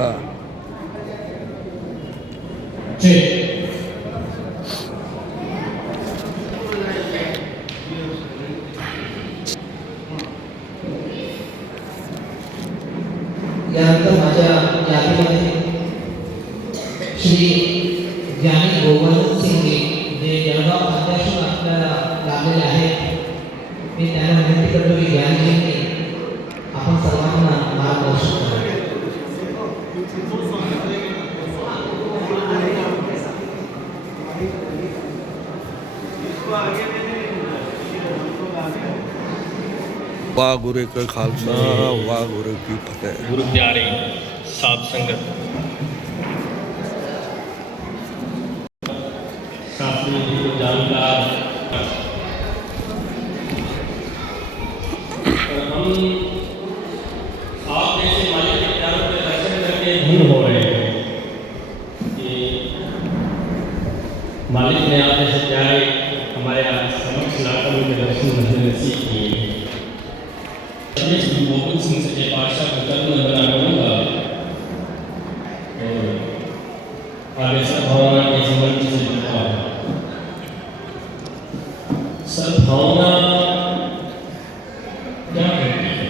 हाँ यानंतर माझ्या यादीमध्ये श्री ज्ञानी गोवर्धन सिंगे जे जळगाव खात्यातून आपल्याला लाभलेले आहेत. मी त्यांना विनंती करतो की ज्ञानीजींनी आपण सर्वांना मार्गदर्शन करावे. वाह गुरु का खालसा, वाह गुरु की फतेह। गुरु प्यारे साध संगत, शास्त्री जी को जानकार, हम आप जैसे मालिक के प्यारों के दर्शन करके धन्य हो रहे हैं कि मालिक ने आप जैसे प्यारे हमारे समक्ष लाकर उनके दर्शन नसीब किए। गोविंद सिंह सच्चे पातशाह को कर्म बना करूँगा और आगे सद्भावना के संबंध से जुड़ा सद्भावना क्या कहती है?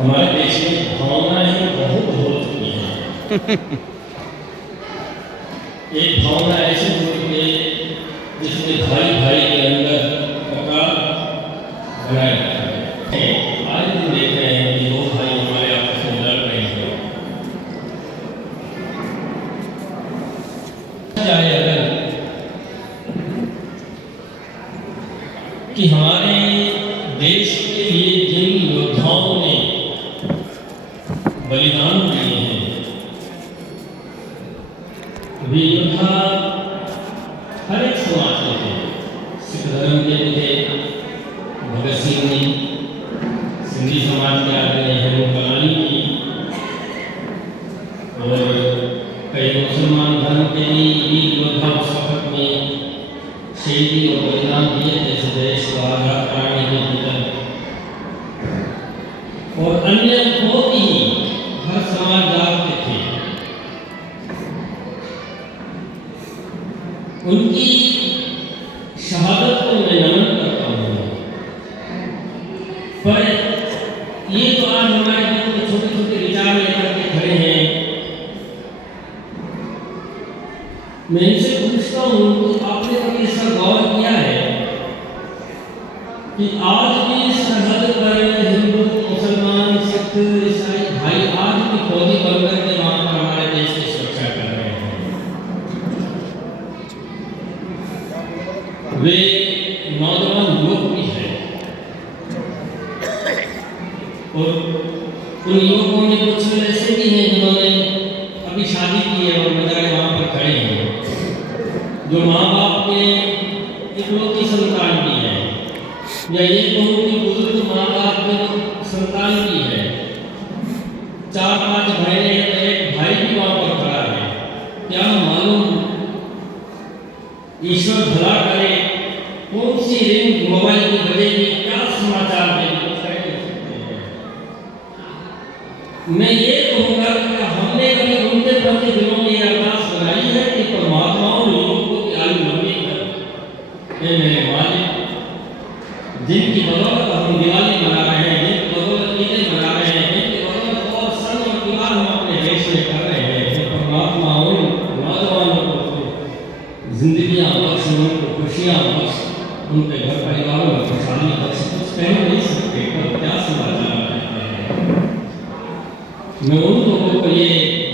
हमारे देश में भावनाएं बहुत हो चुकी हैं। एक भावना ऐसी हो चुकी है जिसमें भाई भाई के अंदर ककार बनाया जाता है। आज हम देख रहे हैं कि दो भाई हमारे आपस में लड़ रहे हैं। चाहे अगर कि हमारे देश के लिए जिन योद्धाओं ने बलिदान दिए हैं, वे योद्धा हर एक समाज के थे। सिख धर्म के भी थे, भगत सिंह ने, सिंधी समाज के आदमी ने हेमू कलानी की, और कई मुसलमान धर्म के भी वीर योद्धा उस वक्त में शहीदी और बलिदान दिए, जैसे देश को आज़ाद कराने के भीतर, और अन्य बहुत ही हर समाज जागते थे। उनकी शहादत को मैं नमन करता हूँ। पर ये तो आज हमारे बीच में छोटे छोटे विचार लेकर के खड़े हैं। मैं इनसे पूछता हूँ कि आपने कभी इसका गौर किया है कि आज भी सरहद पर हिंदू, मुसलमान, सिख, ईसाई भाई आज भी फौजी बनकर के वहाँ पर हमारे देश की सुरक्षा कर रहे हैं। वे नौजवान युवक भी हैं और उन युवकों में कुछ ऐसे भी हैं जिन्होंने अभी शादी की है और बेचारे वहाँ पर खड़े हैं, जो माँ बाप के इकलौती संतान भी है, या ये कहूँ कि बुजुर्ग माँ बाप के संतान भी है। 4-5 बहनें हैं तो एक भाई भी वहाँ पर खड़ा है। क्या मालूम ईश्वर भला करे, कौन सी रिंग मोबाइल की बजेगी, क्या समाचार देंगे। मैं ये कहूँगा कि हमने कभी उनके प्रति दिलों में अरदास बनाई है कि परमात्माओं लोगों की आयु लंबी कर। मेरे मालिक, जिनकी बदौलत हम दिवाली मना रहे हैं, जिनकी बदौलत ईदें मना रहे हैं, जिनकी बदौलत और सन और त्योहार हम अपने देश में कर रहे हैं, परमात्मा उन नौजवानों को जिंदगियाँ बख्श, उनको खुशियाँ बख्श, उनके घर परिवारों में खुशहाली बख्श। कुछ कह नहीं सकते पर क्या समाचार कहते हैं। मैं उन लोगों को ये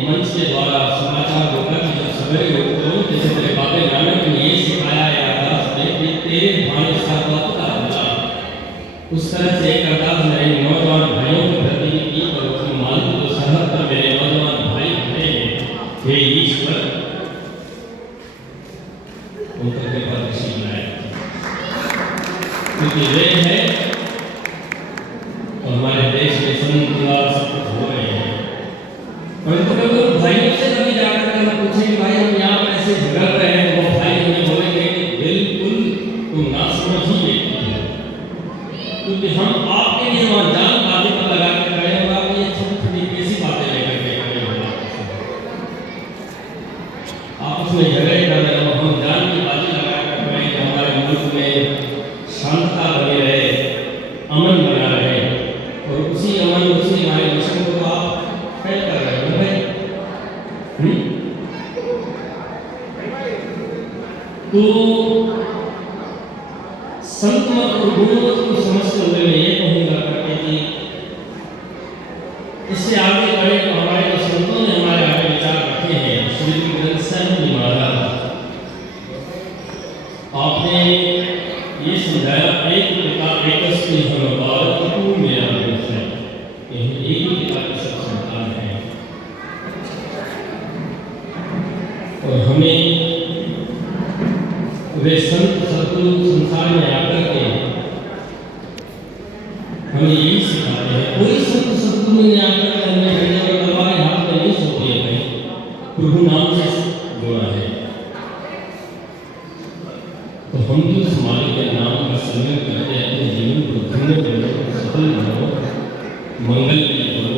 मंच के द्वारा समाचार होगा कि जब सवेरे उठते हो, जैसे तेरे बाबे नानक ने ये सिखाया है अरदास में कि तेरे भाई सर्वत का भला, उस तरह से एक अरदास मेरे नौजवान भाइयों के प्रति की और उसकी मालूम जो सरहद पर मेरे नौजवान भाई खड़े हैं, हे ईश्वर उनके कृपा दृष्टि बनाए, क्योंकि वे हैं और हमारे देश में संत सब कुछ हो रहे हैं। परंतु कभी भाइयों से कभी जाकर के हम पूछे कि भाई हम यहाँ पर ऐसे झगड़ रहे हैं, तो वो भाई हमें बोलेंगे कि बिल्कुल तुम ना समझ ही देखती हो, क्योंकि हम आपके लिए वहाँ जान बातें पर लगा के खड़े हैं और आप ये छोटी छोटी कैसी शांतता बनी रहे, अमन बना रहे, और उसी अमन उसी वाइब्रेशन को आप फैल कर रहे हो भाई। तो संत मत और गुरुमत को समझते हुए मैं ये कहूँगा करके कि इससे आगे बढ़े तो हमारे जो संतों ने हमारे आगे विचार रखे हैं, श्री गुरु ग्रंथ साहिब जी महाराज आपने ये समझाया, एक पिता एकस की हम बार तू मेरा दोस्त है, एक ही पिता की सब संतान है। और हमें वे संत सतगुरु संसार में आकर के हमें यही सिखाते हैं। कोई संत सतगुरु ने आकर के हमें झंडा और तलवार हाथ में नहीं सौंप दिया है, प्रभु नाम से जोड़ा है। तो हम भी उस मालिक के नाम का सम्मान करते हैं, अपने जीवन को धन्य करो, सफल करो, मंगलमय करो,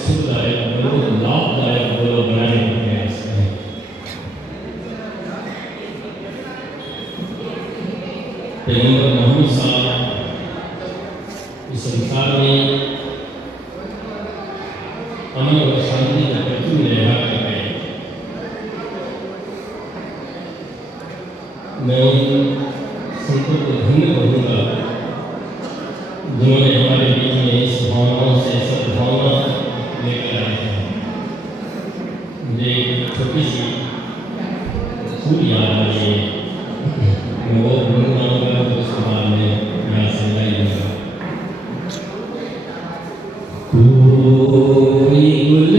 सुखदायक करो, लाभदायक करो, बनाने का प्रयास करें। पैगंबर मोहम्मद साहब इस संसार में अमन और शांति का प्रतीक लहरा कर गए। मैं उन संतों को धन्य कहूँगा जिन्होंने हमारे बीच में इस भावनाओं से सद्भावना लेकर आए हैं। मुझे एक छोटी सी फूल याद आ रही है, मैं वो गुनगुनाऊंगा तो उसके बाद में यहाँ से गाइएगा। कोई गुल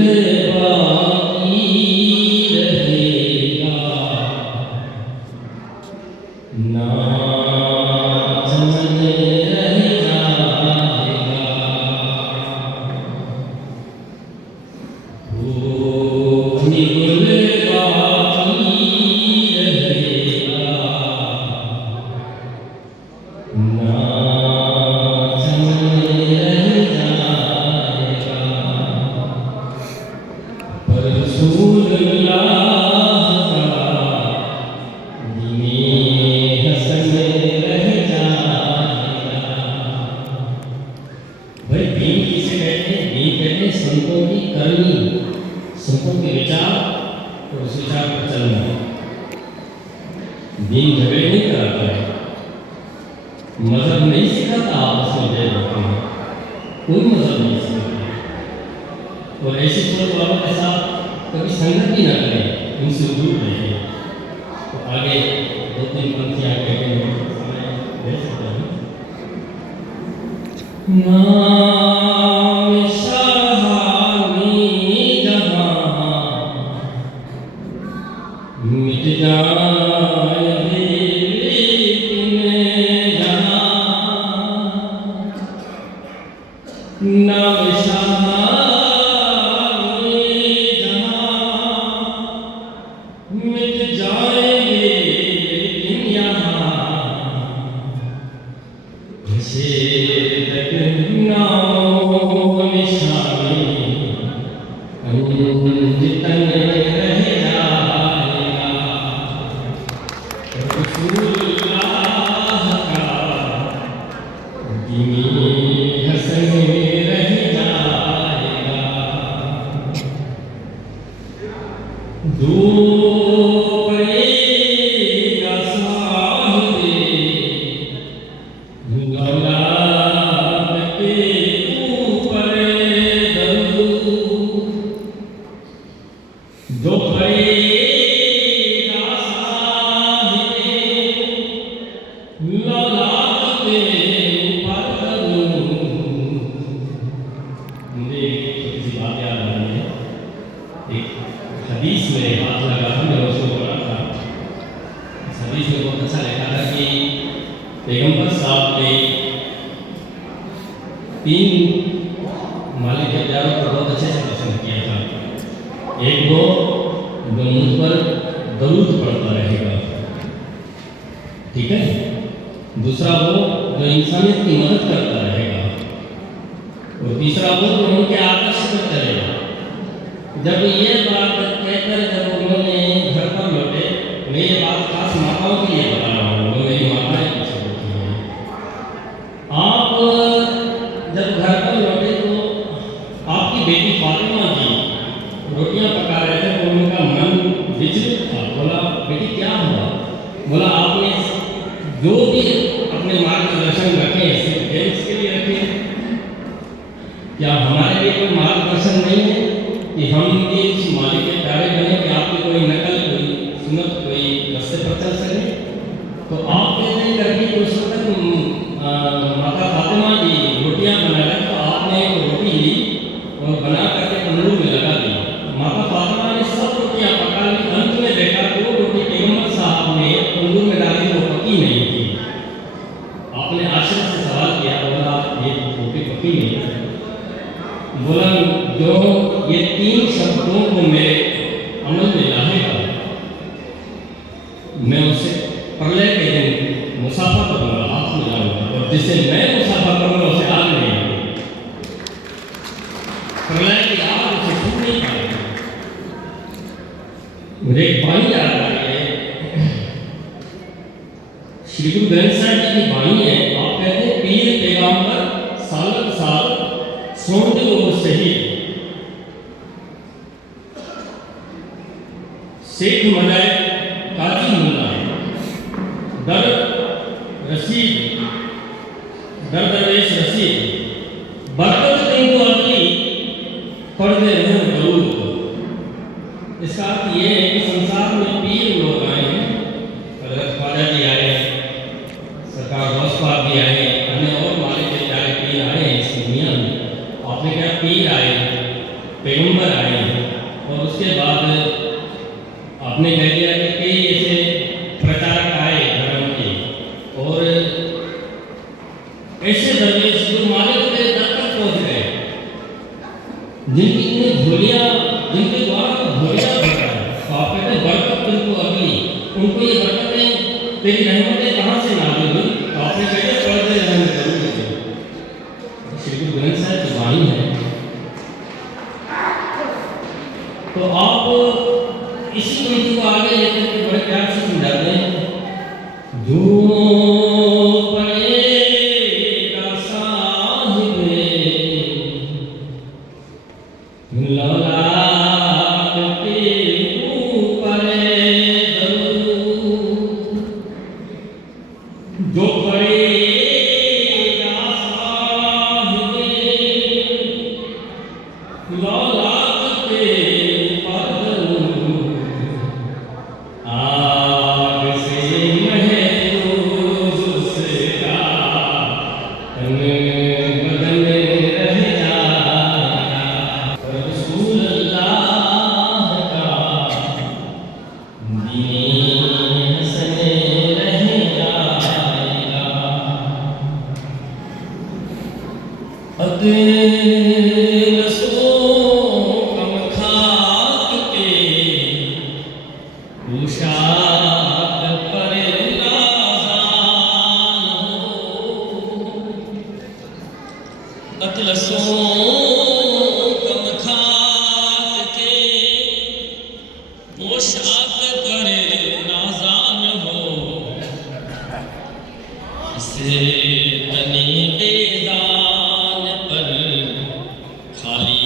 बाकी रहेगा ना चमन रह जाएगा, कोई गुल बाकी रहेगा ना चमन रह जाएगा, पर रसूलुल्लाह का दीने हसन रह जाएगा। भाई दीन किसे कहते हैं? दीन कहते हैं संतों की करनी, संतों के विचार और उस विचार पर चलना। दीन झगड़े नहीं कराता है, मजहब नहीं सिखाता आपस में भेद रखना, कोई मजहब नहीं सिखाता। और ऐसी सोच वालों के साथ कभी संगत भी ना करें, उनसे दूर रहें। तो आगे दो तीन पंक्तियाँ कहते हैं, समय दे सकता हूँ। नाम शाहानी जहाँ मिट जाए लेकिन जहाँ, नाम शाहानी जहाँ मिट जाएंगे लेकिन यहाँ, नामो निशानी अंजतन रह जाएगा, रसूलुल्लाह का दीने हसन रह जाएगा। दो पड़ेगा साहिबे गौलाद के ऊपर दरूद, दो पड़ेगा साहिबे गौलाद के ऊपर दरूद। मुझे एक छोटी सी बात याद आ रही है, एक हदीस में हाथ लगा था, मैं उसको पढ़ा था। इस हदीस में बहुत अच्छा लिखा था कि पैगंबर साहब ने तीन मालिक के प्यारों को बहुत अच्छे से पसंद किया था। एक वो जो मुझ पर दरूद पढ़ता रहेगा, ठीक है। दूसरा वो जो इंसानियत की मदद करता रहेगा, और तीसरा वो जो उनके आदर्श पर चलेगा। जब ये बात कहकर जब उन्होंने घर पर लौटे, मैं ये बात खास माताओं के लिए बता रहा हूँ, जो मेरी माताएं पीछे होती हैं। हम भी इस मालिक के प्यारे बने कि आपकी कोई नकल, कोई सुन्नत, कोई रास्ते पर चल सके। तो आप कहते हैं करके तो उस वक्त माता फातिमा जी रोटियां बना रहे, तो आपने एक रोटी ली और बना करके तंदूर में लगा दी। माता फातिमा ने सब रोटियां पका ली, अंत में देखा तो रोटी पैगंबर साहब ने तंदूर में डाली वो पकी नहीं थी। आपने आश्रम से सवाल किया, बोला ये रोटी पकी नहीं है। बोला जो ये 3 शब्दों को मेरे अमल में लाएगा, मैं उसे प्रलय के दिन मुसाफा करूंगा, हाथ में लाऊंगा, और जिसे मैं मुसाफा करूंगा उसे आग नहीं आएगी। प्रलय की आग उसे छू नहीं पाएगी। मुझे एक बाणी याद आ रही है, श्री गुरु ग्रंथ साहिब जी की बाणी है। आप कहते हैं पीर पैगंबर सालक साल सोंद और सही, शेख मलाय काजी मुल्ला, दर रसीद, दर दरवेश रसीद, बरकत तुमको अगली पढ़ते रहो जरूर। इसका अर्थ ये है कि संसार में पीर लोग आए हैं, हजरत ख्वाजा जी आए हैं, सरकार गौस पाक भी आए हैं, अन्य और मालिक के प्यारे पीर आए हैं इस दुनिया में। आपने क्या पीर आए, पैगंबर आए हैं, और उसके बाद आपने कह दिया कि कई ऐसे प्रचारक आए धर्म के, और ऐसे दरवेश जो मालिक के दर तक पहुंच गए, जिनकी इतनी झोलियां, जिनके द्वारा झोलियां भर रहा है। तो आप कहते हैं बरकत तुमको अगली, उनको ये बरकतें, तेरी रहमतें कहाँ से नाजिल हुई? तो आपने कहते पढ़ते रहने जरूर है। श्री गुरु ग्रंथ साहिब की वाणी है। तो आप इसी पंक्ति को आगे लेकर के बड़े प्यार से समझाते हैं, जो पढ़ेगा साहिब लौला के ऊपर दरूद, जो पढ़ेगा साहिब लौला के ऊपर दरूद, आग से महफूज उसका तन बदन रह जाएगा। रसूल अल्लाह का दीन हसन रह जाएगा। अदलसो कम खाक के उशाक पर लाजान हो। अतलसो कम खाक के पोशाक पर नाजान हो। इसे तनी बेजान पर खाली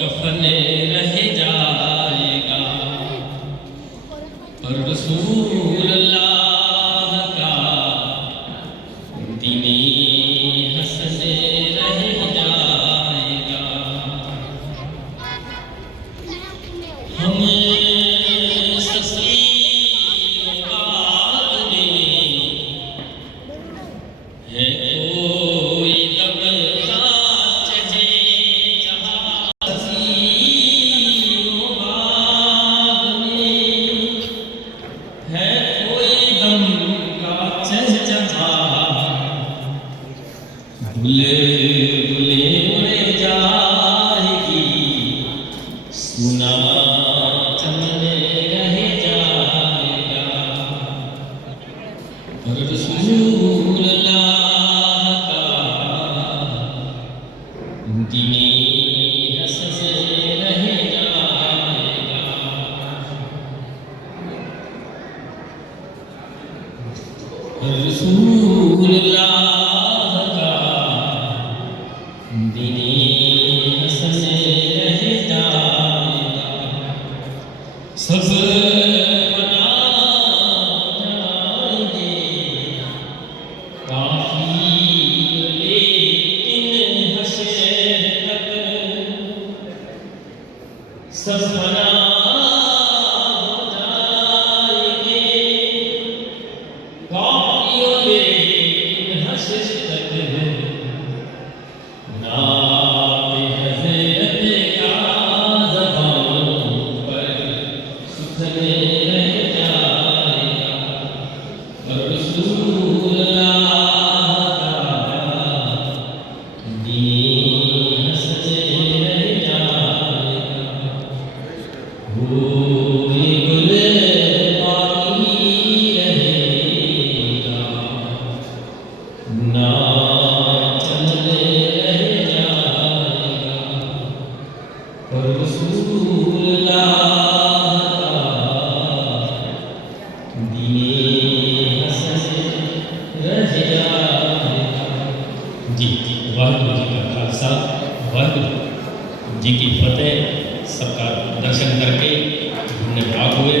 कफन रह जाएगा। पर रसूल अल्लाह का दीनी हसन रह जाएगा। हम ससीरों बात में है कोई दबता चढ़े जहाँ। ससीरों बात में है कोई दम का चहचहा। बुले बुले उड़े जाएगी, सुना चमने रह जाएगा। पर रसूल अल्लाह का दीनी हसन रह जाएगा। रसूल अल्लाह का दीनी हसन रह जाएगा। सब बना जाएंगे काफी, लेकिन हश्र तक चल रह जाएगा और रसूलुल्लाह दीने हसन रह जाएगा। जी वाहिगुरू जी का खालसा वाहिगुरू जी की फतेह। सबका दर्शन करके धन्यवाद हुए।